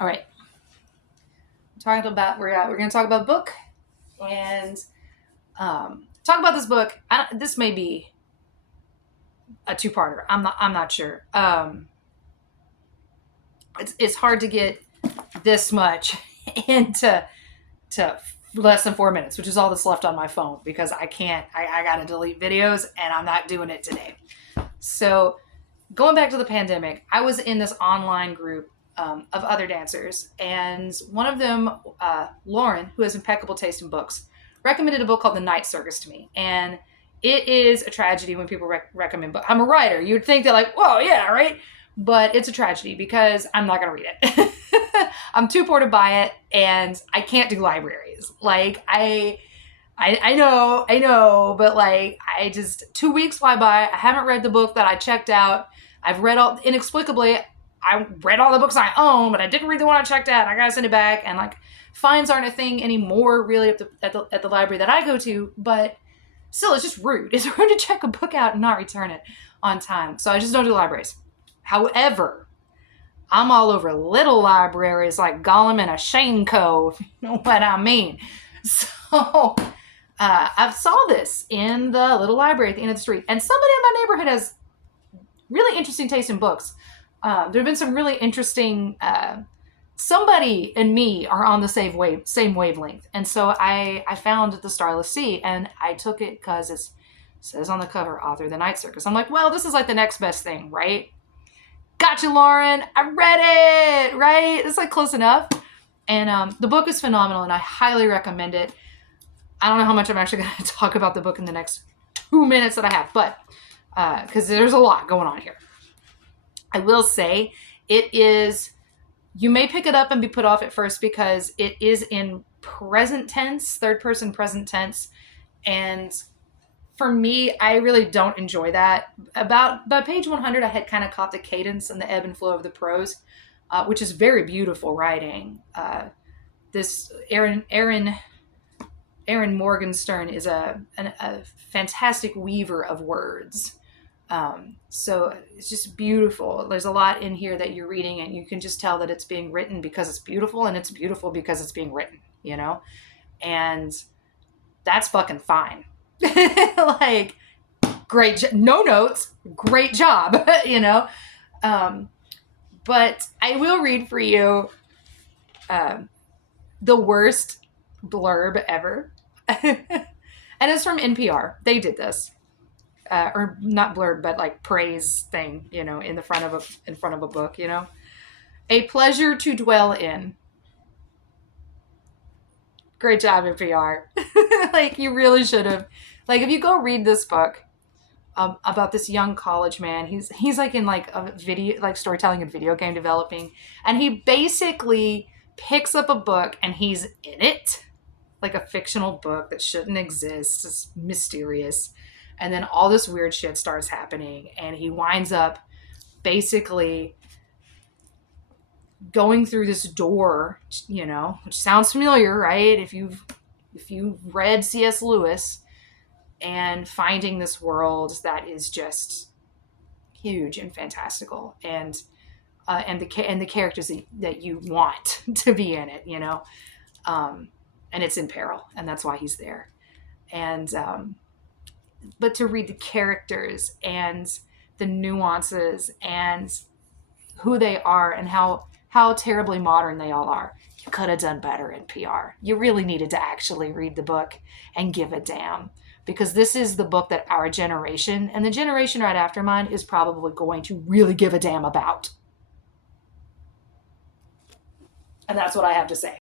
All right. We're going to talk about a book and talk about this book. This may be a two-parter. I'm not sure. It's hard to get this much into less than 4 minutes, which is all that's left on my phone because I got to delete videos and I'm not doing it today. So going back to the pandemic, I was in this online group of other dancers, and one of them, Lauren, who has impeccable taste in books, recommended a book called The Night Circus to me. And it is a tragedy when people recommend books. I'm a writer. You'd think they're like, whoa, yeah, right? But it's a tragedy because I'm not going to read it. I'm too bored to buy it, and I can't do libraries. Like, I know, but like, 2 weeks fly by. I haven't read the book that I checked out. I've read inexplicably, I read all the books I own, but I didn't read the one I checked out, and I gotta send it back. And like, fines aren't a thing anymore, really, at the library that I go to. But still, it's just rude. It's rude to check a book out and not return it on time. So I just don't do libraries. However, I'm all over little libraries like Gollum and a Shane Cove. You know what I mean? So I saw this in the little library at the end of the street, and somebody in my neighborhood has really interesting taste in books. There have been some really interesting. Somebody and me are on the same wavelength, and so I found the Starless Sea, and I took it because it says on the cover, author of The Night Circus. I'm like, well, this is like the next best thing, right? Gotcha, Lauren. I read it, right? It's like close enough. And the book is phenomenal, and I highly recommend it. I don't know how much I'm actually going to talk about the book in the next 2 minutes that I have, but because there's a lot going on here. I will say it is, you may pick it up and be put off at first because it is in present tense, third person present tense. And for me, I really don't enjoy that. By page 100, I had kind of caught the cadence and the ebb and flow of the prose, which is very beautiful writing. This Erin Morgenstern is a fantastic weaver of words. So it's just beautiful. There's a lot in here that you're reading, and you can just tell that it's being written because it's beautiful, and it's beautiful because it's being written, you know? And that's fucking fine. Like, no notes, great job, you know? But I will read for you the worst blurb ever. And it's from NPR. They did this. Or not blurb, but like praise thing, you know, in front of a book, you know. A pleasure to dwell in. Great job, NPR. Like, you really should have. Like, if you go read this book about this young college man, he's like in like a video, like storytelling and video game developing, and he basically picks up a book and he's in it, like a fictional book that shouldn't exist. It's mysterious. And then all this weird shit starts happening, and he winds up basically going through this door, you know, which sounds familiar, right? If you've read C.S. Lewis, and finding this world that is just huge and fantastical, and the characters that you want to be in it, you know, and it's in peril, and that's why he's there. And but to read the characters and the nuances and who they are and how terribly modern they all are, you could have done better in PR. You really needed to actually read the book and give a damn, because this is the book that our generation and the generation right after mine is probably going to really give a damn about. And that's what I have to say.